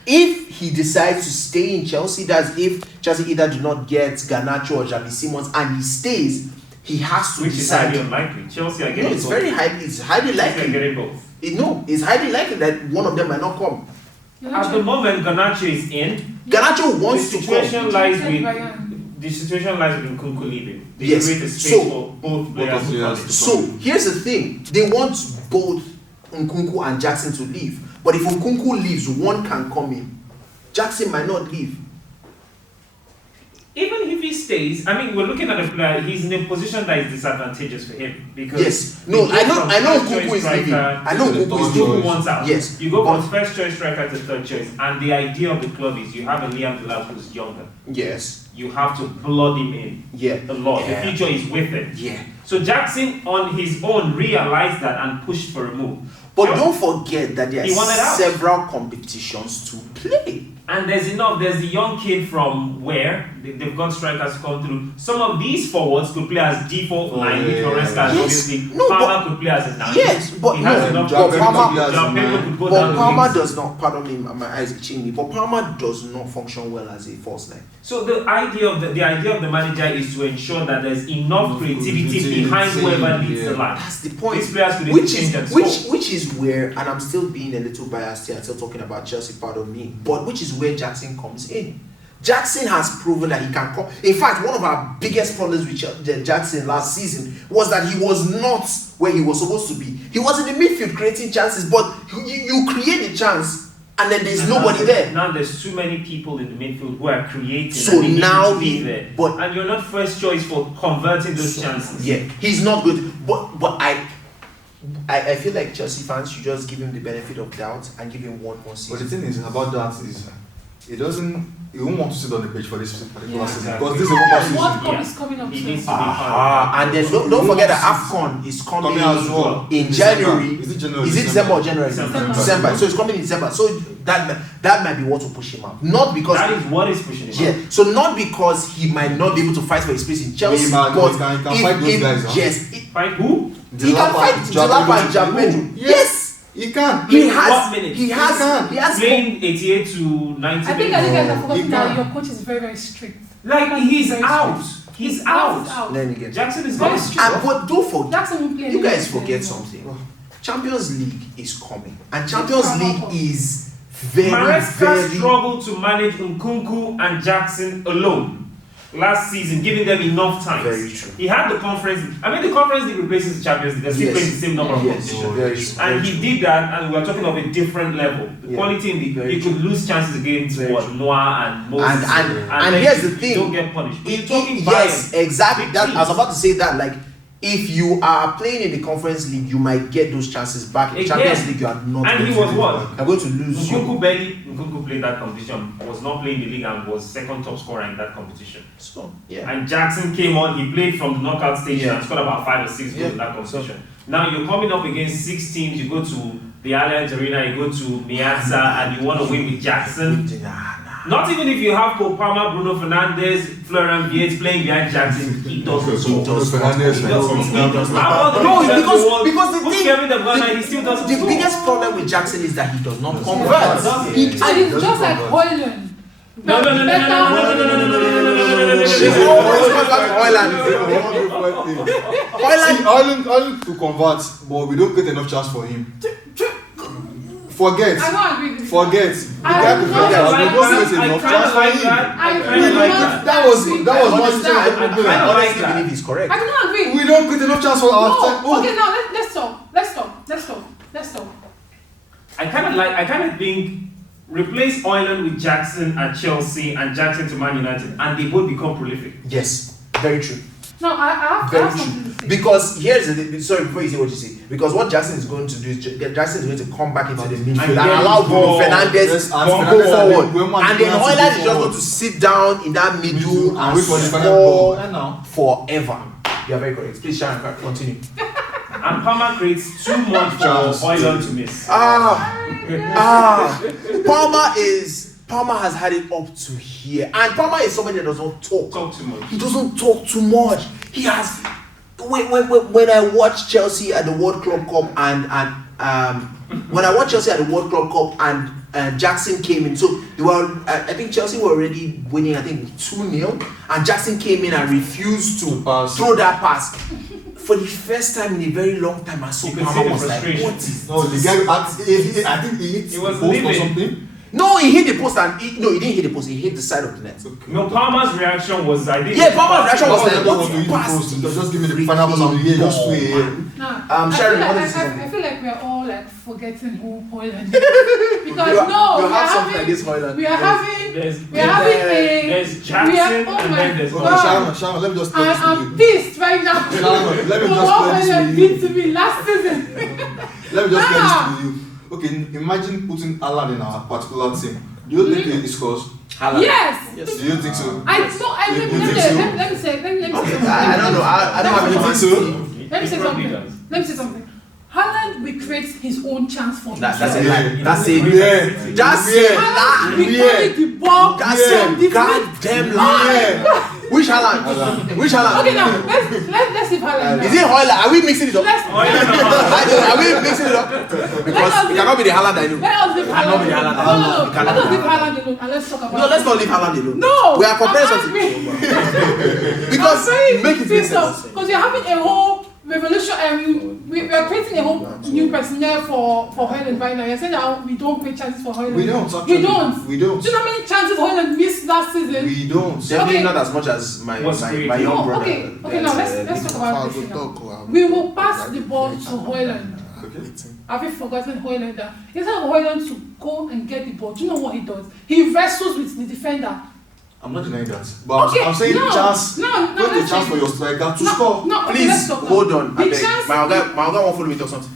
if he decides to stay in Chelsea, that's if Chelsea either do not get Garnacho or Xavi Simons and he stays, he has to Which decide. is highly unlikely. Chelsea are getting No, it's both. it's highly likely. They're getting both. It's highly likely that one of them might not come. At the moment, Garnacho is in. Garnacho wants The to come. situation lies with Nkunku leaving. They Yes. create a space So- for both players to come in. So here's the thing: they want both Nkunku and Jackson to leave. But if Nkunku leaves, one can come in. Jackson might not leave. Even if he stays, I mean, we're looking at a player. He's in a position that is disadvantageous for him because Yes. No, I know Nkunku is leaving. I know Nkunku is Nkunku leaving. wants out. Yes. You go but- from first choice striker to third choice, and the idea of the club is you have a Liam Delap who's younger. Yes. You have to plug him in Yeah. a lot. Yeah. The future is with him. Yeah. So Jackson, on his own, realized that and pushed for a move. But don't forget that there He wanted are out. several competitions to play. And there's enough. There's the young kid from where they've got strikers come through. Some of these forwards could play as default line with Goretzka, Yes. obviously. No, Palmer could play as a 9. Yes, but he has no, enough. but Palmer- João Pedro could go But down the Palmer wings. does not, pardon me, my eyes itching me, but Palmer does not function well as a false nine. So the idea of the manager is to ensure that there's enough creativity behind whoever leads the line. That's the point. These players could Which change and is score. which is where, and I'm still being a little biased here, I'm still talking about Chelsea, pardon me, but which is where Jackson comes in. Jackson has proven that he can come. In fact, one of our biggest problems with Jackson last season was that he was not where he was supposed to be. He was in the midfield creating chances, but you create the chance and then there's nobody there. Now there's too many people in the midfield who are creating. So and they need now to be there. And you're not first choice for converting those chances. Yeah, he's not good. But I feel like Chelsea fans should just give him the benefit of doubt and give him one more But the season. thing is about that is he won't want to sit on the pitch for this particular season exactly. because this is a World Cup season. World Cup is coming up He soon. needs to be And then don't forget that AFCON is coming as well in January. Is it January? Is it December or January? December. So it's coming in December. So that might be what will push him out. Not because That is what is pushing him yeah. out. So not because he might not be able to fight for his place in Chelsea, He can but fight those guys, huh? yes, Fight who? he can fight Jalapa and Japeju. Yes. He can. He What has. minutes? He has. Playing 88 to 90 I think minutes. you guys are forgetting He that can. your coach is very, very strict. Like he's Very out. strict. He's out. Then again. Jackson is Very gone. strict. But don't forget. Jackson will play. You guys anything. forget something. Champions League is coming, and Champions League is very, Maresca very. struggled to manage Nkunku and Jackson alone last season, giving them enough time. Very true. He had the conference. I mean, the conference league replaces the Champions League. They're still Yes. playing the same number of Yes, competitions. very true. And he did that, and we're talking of a different level. The Yeah, quality in the very you could lose chances against Very what true. Noah and Moses. And then here's you the thing. don't get punished. We're It- talking yes, Bayern. exactly. Big That I was teams. about to say that. Like, if you are playing in the Conference League, you might get those chances back. In the Again. Champions League, you are not. And he going to was lose. what? You're going to lose. Nkunku played that competition, was not playing the league and was second top scorer in that competition. So yeah. And Jackson came on, he played from the knockout stage Yeah. and scored about 5 or 6 goals Yeah. in that competition. Now you're coming up against 6 teams, you go to the Allianz Arena, you go to Miazza, and you want to win with Jackson. Nah. Not even if you have Cole Palmer, Bruno Fernandes, Florian Wirtz playing behind Jackson, he doesn't score. Fernandes, He doesn't. No, because the Who's thing- Kevin De Bruyne, he still doesn't The score. biggest problem with Jackson is that he does not Yeah. convert. He And it's just like Hoyland. No. She's always comes back to Hoyland. Ireland to convert, but we don't get enough chance for him. Forget. I don't agree with you. Forget. The I guy don't could like forget. that. We don't get enough chance for him. I kinda do like not. That was agree. one I thing. honestly like that. believe he's correct. I do not agree. We don't get enough chance for our time. No. Okay, now let's talk. Let's talk. I kind of think replace Oyland with Jackson at Chelsea and Jackson to Man United, and they both become prolific. Yes, very true. No, I have Very something to true. say. Because here's the sorry before you say what you say. Because what Jackson is going to do is Jackson is going to come back into the midfield and get allow Bruno the Fernandes ball. to Yes, go Fernandes forward. and And then Fernandes Oyland is go just going forward. to sit down in that middle and wait for the final ball. score And now. forever. You are very correct. Please, Sharon, continue. And Palmer creates too much for Oyland to miss. Palmer has had it up to here, and Palmer is somebody that does not talk. Talk too much. He doesn't talk too much. He has. When I watched Chelsea at the World Club Cup when I watched Chelsea at the World Club Cup and Jackson came in, so they were. I think Chelsea were already winning. I think 2-0, and Jackson came in and refused to throw that pass. For the first time in a very long time, I saw You could see Palmer the was like, frustration. "What is No, the guy, I think he hit It was the post or livid. something. No, he hit the post and he didn't hit the post. He hit the side of the net. No, Palmer's reaction was, I think. Yeah, Palmer's reaction was like, I don't want "What to hit the pass post. is Just give me the final pass. I'm here. Just play here." Nah, Sharon, what I is feel this? like I feel like we're all like forgetting who Hoyland is. You Because have something against Hoyland. we are having There's a Jackson oh and my then there's Okay, God. Sharon, let me just tell you I'm something. pissed right now. Sharon, let me For just what play this Hoyland with you. did to me last season. Let me just play this with you. Okay, imagine putting Alan in our particular team. Do you think he scores? Yes. Yes. Do you think so? Let me say something. I don't know. I don't have any think so. Let me say He probably something. does. Let me say something. Haaland will create his own chance for himself. That's a lie. Yeah. That's a Yeah. That's a Haaland will lie. carry the ball. That's from a the goddamn lie. Which Haaland? Which Haaland? Okay, now let's see if Haaland. Is it Hoyland? Are we mixing it up? Let's Are we mixing it up? Because it cannot be the Haaland I know. let us leave Cannot Haaland be the alone. Haaland. No. It cannot Let us be leave Haaland alone and let's talk about. No, let's not leave Haaland alone. No. We are comparing I'm something. angry. Because I'm make it make pissed off sense. because you're having a whole revolution. We are creating a whole new personnel for Hoyland right now. You're saying that we don't create chances for Hoyland. We don't. Actually. We don't. We don't. Do you know how many chances Hoyland missed last season? We don't. Definitely Okay. not as much as my What's young great? No, brother. okay, now let's talk about this now. We will pass the ball to Hoyland. Okay. Have you forgotten Hoyland? That instead of Hoyland to go and get the ball, do you know what he does? He wrestles with the defender. I'm not denying that. But Okay, I'm saying no, chance. no, Get the let's chance say- for your striker to No, score. no, okay, Please let's talk hold now. on. The I beg. chance- My guy won't follow me talk something.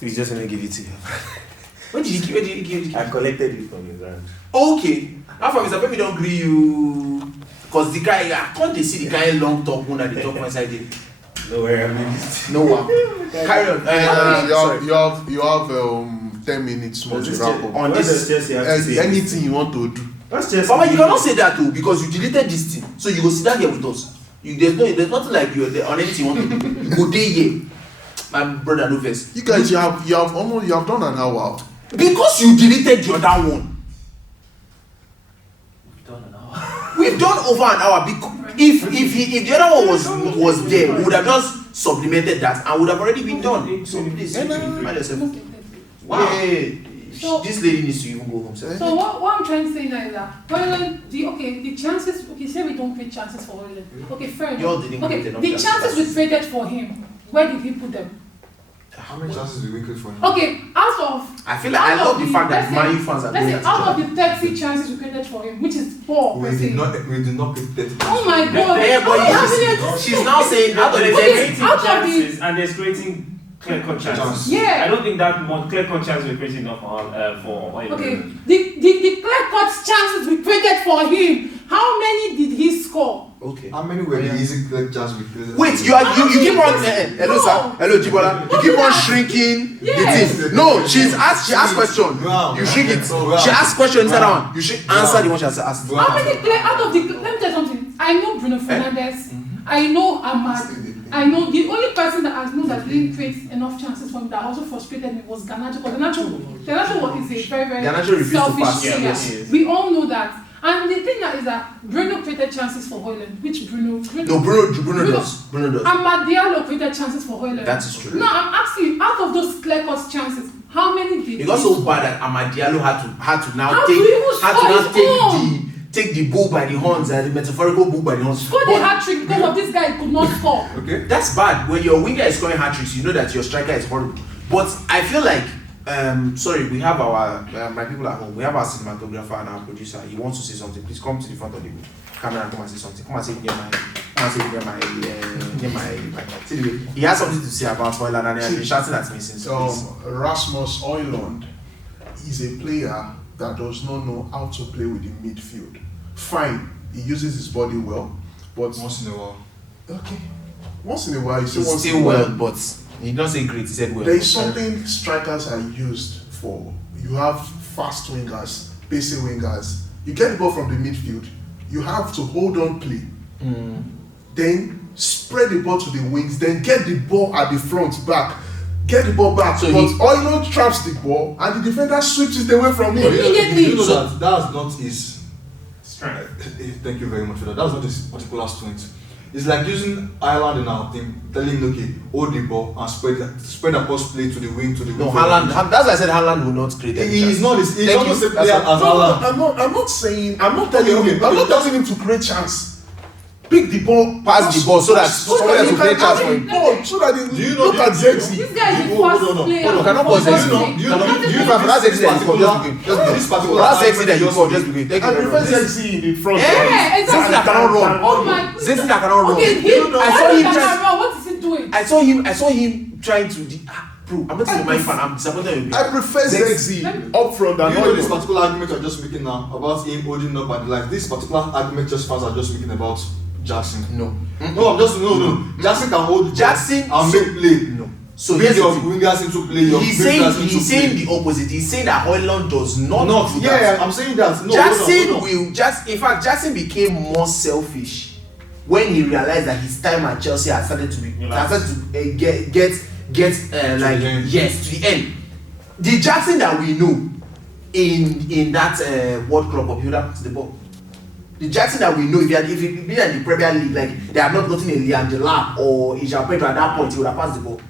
He's just gonna give it to you. Where did you give it? I collected it from his hand. Okay. How far Mr. Pemi don't agree you? Because the guy, I can't they see the guy long talk when they talk one side. No way, I mean. No one. Carry on. Sorry. You have 10 minutes more to wrap up. On What does this, Chelsea have to say? Anything you want to do. What's Chelsea? Mama, you cannot say that too because you deleted this thing. So you go sit down here with us. There's nothing like you on anything you want to do. You go there here. My brother no vex. You guys, you have done an hour. Because you deleted the other one. We've done over an hour because if the other one was there, we would have just supplemented that and would have already been done. So please, mind yourself. Wow. Yeah, So- this lady needs to even go home. Sir. So what I'm trying to say now is that Hoyland, the chances, okay, say we don't create chances for Hoyland. Okay, fair You all enough. didn't Okay, create enough the chances. chances we created for him, where did he put them? How many chances do we create for him? Okay, out of I feel like I love the fact that let's Man say- U fans are let's going say at each out other. of the 30 chances we created for him, which is 4 We per se. did not create 30 Oh my God! Yeah, but How many- she's now saying out of the There's Okay, creating out of the- chances and there's creating clear-cut chances. Chance. Yeah. I don't think that more clear-cut chances we're creating enough for Oyland. Okay, the clear-cut chances we created for him, how many did he score? Okay. How many were the easy clear chances we created? Wait, you keep on hello sir, hello Jibola. You keep on shrinking the Yes. thing. No, she asked question. Wow. You shrink it. Wow. She asked question inside that Wow. one. You should answer the one she has asked. Wow. How many clear out of the? Let me tell you something. I know Bruno Fernandes. I know Ahmad. I know the only person that has known that didn't create enough chances for him that also frustrated me was Garnacho. Because Garnacho is a very Garnacho refused to selfish pass. player. Yes. We all know that. And the thing that is that Bruno created chances for Hoyland, which Bruno No, Bruno does. Bruno does. Ahmad Diallo created chances for Hoyland. That is true. No, I'm asking you, out of those clear-cut chances, how many did It got so bad that Amad Diallo had to now How do you score his own? take the bull by the horns, the metaphorical bull by the horns. scored a hat-trick because of this guy could not score? Okay. That's bad. When your winger is scoring hat tricks, you know that your striker is horrible. But I feel like, sorry, we have our, my people at home, we have our cinematographer and our producer. He wants to say something. Please come to the front of the camera and come and say something. Come and say near my. He has something to say about Hoyland and he has been shouting at me since. Rasmus Højlund is a player that does not know how to play with the midfield. Fine, he uses his body well, but Once in a while. okay, once in a while, He's still well, but he doesn't say great. He said well. There is something strikers are used for. You have fast wingers, pacey wingers. You get the ball from the midfield. You have to hold on play. Then spread the ball to the wings. Then get the ball at the front back. Get the ball back. So but Højlund traps the ball and the defender sweeps it away from him. You know that's not his Strength. Thank you very much for that. That's not his particular strength. It's like using Ireland in our team, telling him, okay, hold the ball and spread across play to the wing, to the No, wing. Haaland. That's why I said Haaland will not create. He is not. He's Thank not you. the same player as No, Haaland. I'm not saying. I'm not telling him. I'm not telling him to create chance. Pick the ball, Pass the ball so that somebody else he will can create chance have for the him. ball, so that he Do you look know at Zexi. This guy is the Hold first on, player. hold on, cannot pause First this. player. Do you know Not the You first have that's player. exit that you call, just begin. Just begin. This particular That's exit that you call, argument just begin. Thank you And very prevent much. Zexi in the front. Yeah, Zexi exactly. that cannot run. Oh my. Zexi that cannot run. Okay, him. I saw him that try. can run. What is he doing? I saw him trying to. Bro, I'm not a mind fan. I'm disappointed with I you. prefer Zexi up front than You know this Højlund. particular argument you're just making now about him holding up at the line. This particular argument just fans are just making about Jackson. No. No, I'm just no. Jackson can hold the ball Jackson and so- make play. No. So Bring here's your the thing. wingers into play. Your He's midfielders saying into he's saying play. the opposite. He's saying that Højlund does not do that. Yeah, I'm saying that. No, Jackson hold on. will just. In fact, Jackson became more selfish when he realized that his time at Chelsea had started to be had started to get like the end. yes to the end. The Jackson that we know in that World Cup, he would have passed the ball. The Jackson that we know, if he been in the Premier League, like they have not gotten a Liangela or a Jean Pedro at that point, he would have passed the ball.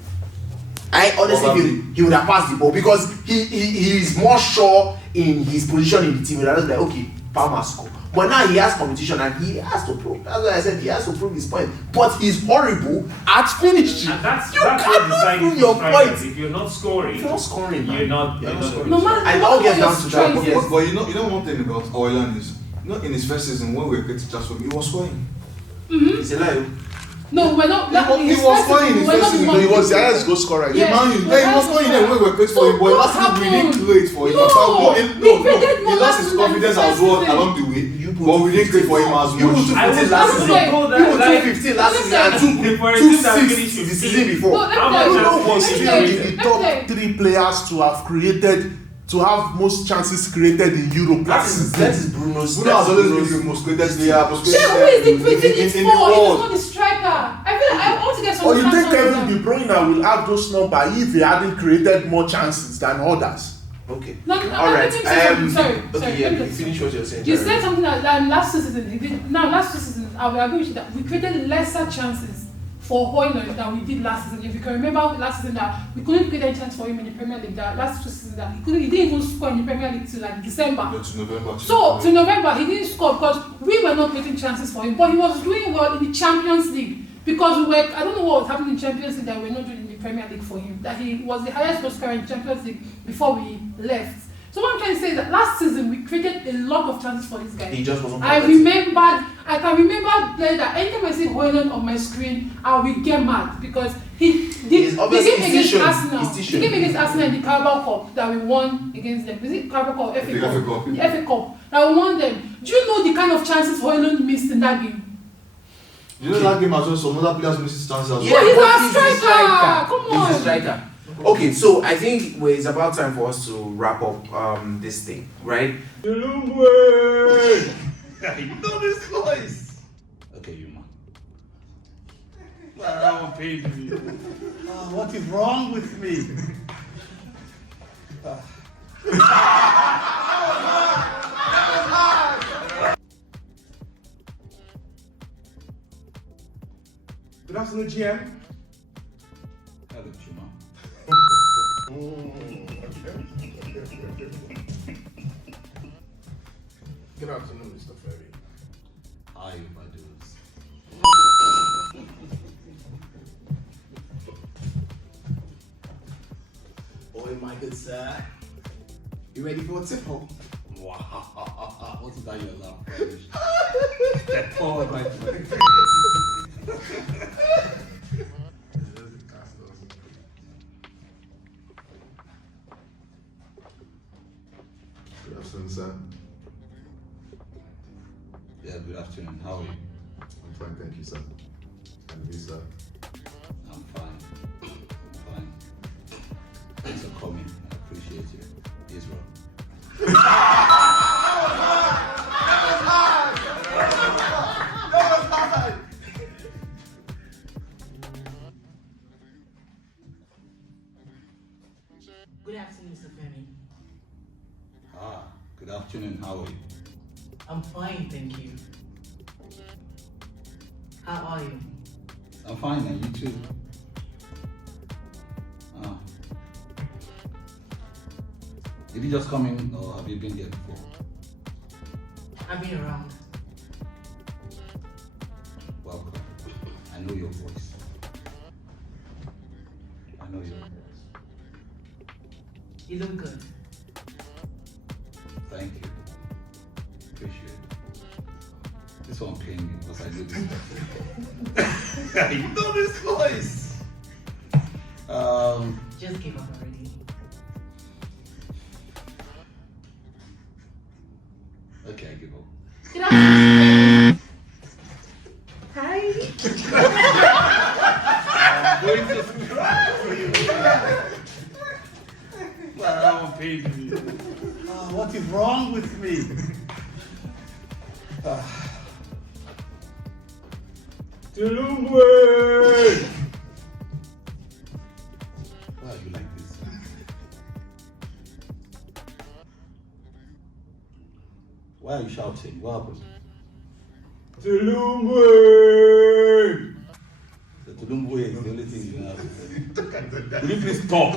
I honestly feel he would have passed the ball because he is more sure in his position in the team. That is like, okay, Palmer score. But now he has competition and he has to prove. That's why I said he has to prove his point. But he's horrible at finishing. And that's You what cannot deciding prove your strikers. point. If you're not scoring, If you're not scoring, man. you're not scoring. No matter I what all get your down to that. strength Yes. But you know one thing about Højlund is, in his first season when we were creating chance for him, he was scoring. It's a lie. No, we're not. He was fine in his first season. He was the highest goal scorer. Yeah. Man, he was scoring there when we were creating for him, but last season we didn't create for him. No, He lost his confidence as well along the way, but we didn't create for him as You much. put I was 215 last also season. told You that put like 215 last season and for a team that 2-6 finished the season before. No, let How me much tell has you. was Let me he tell doing? you. The Let me tell top you. 3 players to have created, to have most chances created in Europe last season. That is Bruno's. Bruno has always been the most created player, most created Then who is the creating it in for? the It is world. not the striker. I feel like I want to get some Or you think transfer Kevin from De Bruyne will have those numbers if he hadn't created more chances than others? Okay. No, All right. let me say something. Sorry. Okay, yeah. You finish what you're saying. You Jerry. said something that last season he did. Now last season, I will agree with you that we created lesser chances for Højlund than we did last season. If you can remember last season that we couldn't create any chance for him in the Premier League. That last season that he didn't even score in the Premier League till like December. To November. So to November he didn't score because we were not creating chances for him, but he was doing well in the Champions League because we were. I don't know what was happening in Champions League that we were not doing in the Premier League for him. That he was the highest goal scorer in Champions League before we left. So what I'm trying to say is that last season we created a lot of chances for this guy. He just wasn't. I can remember that anytime I see Højlund on my screen, I will get mad because the He's game obviously against shown. Arsenal, He's the shown. game against Arsenal in the Carabao Cup that we won against them. Is it Carabao Cup or FA The Cup? FA Cup. The FA Cup that we won them. Do you know the kind of chances Højlund missed in that game? You know that game as well, some other players miss chances as well. Yeah, he's but our the striker. Come He's on. the striker. Okay, so I think it's about time for us to wrap up this thing, right? I know this voice. Okay, you man. Well, I won't pay you. What is wrong with me? Good afternoon, GM. Hello, Chuma. Good afternoon, Mr. Ferry. Hi, Badus. going, my good sir? You ready for a tipple? Wow, wasn't that your laugh? Step forward, my friend. Good afternoon, sir. Yeah, good afternoon. How are you? I'm fine, thank you, sir. And you, sir? I'm fine. Thanks for coming. I appreciate you. Israel. Good afternoon, Mr. Femi. Good afternoon. How are you? I'm fine, thank you. How are you? I'm fine, and you too. Did you just come in, or have you been here before? I've been around. Welcome. I know your voice. You look good. Thank you. Appreciate it. This one paying me because I know this voice. I know this voice. Just give up already. Okay, I give up. Good afternoon. Hi. I'm going to subscribe for you. Well, I won't pay me. What is wrong with me? Tulumwe! Why are you like this? Why are you shouting? What happened? Tulumwe! The Tulumwe is the only thing you have to say. Will you please talk?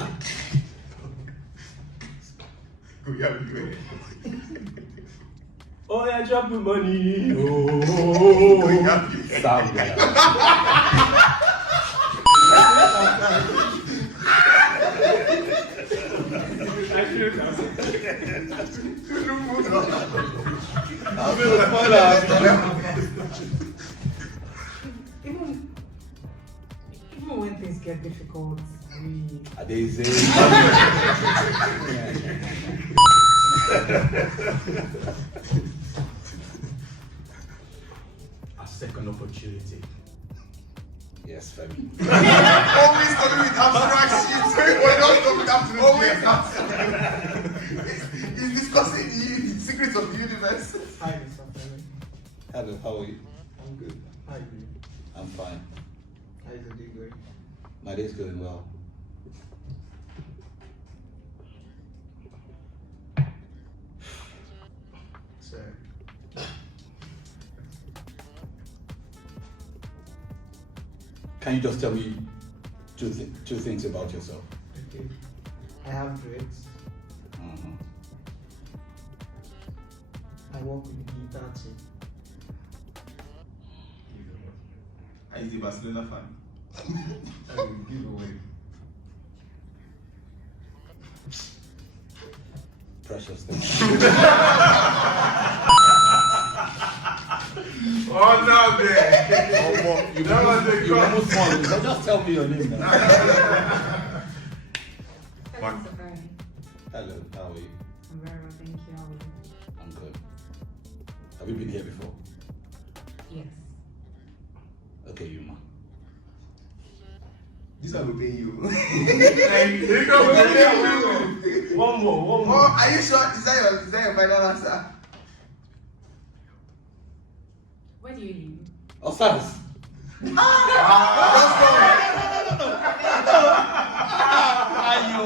Oh, yeah, drop the money. Oh, sound like Even when things get difficult, Are they A second opportunity. Yes, Femi. Always coming with abstract shit. We're not coming up to the He's discussing the secrets of the universe. Hi, Mr. Femi. Hello, how are you? I'm good. How are you doing? I'm fine. How is your day going? My day's going well. Sir. Can you just tell me two things about yourself? Okay. I have dreads. I work with guitar too. Are you a Barcelona fan? I will give away. Precious thing. Oh no, man! You almost won. Just tell me your name now. Hello, how are you? I'm very well, thank you. How are you? I'm good. Have you been here before? Yes. Okay, Yuma. This one will pay you. One more. Oh, are you sure? Is that your final answer? Where do you live? Osas. Ayo.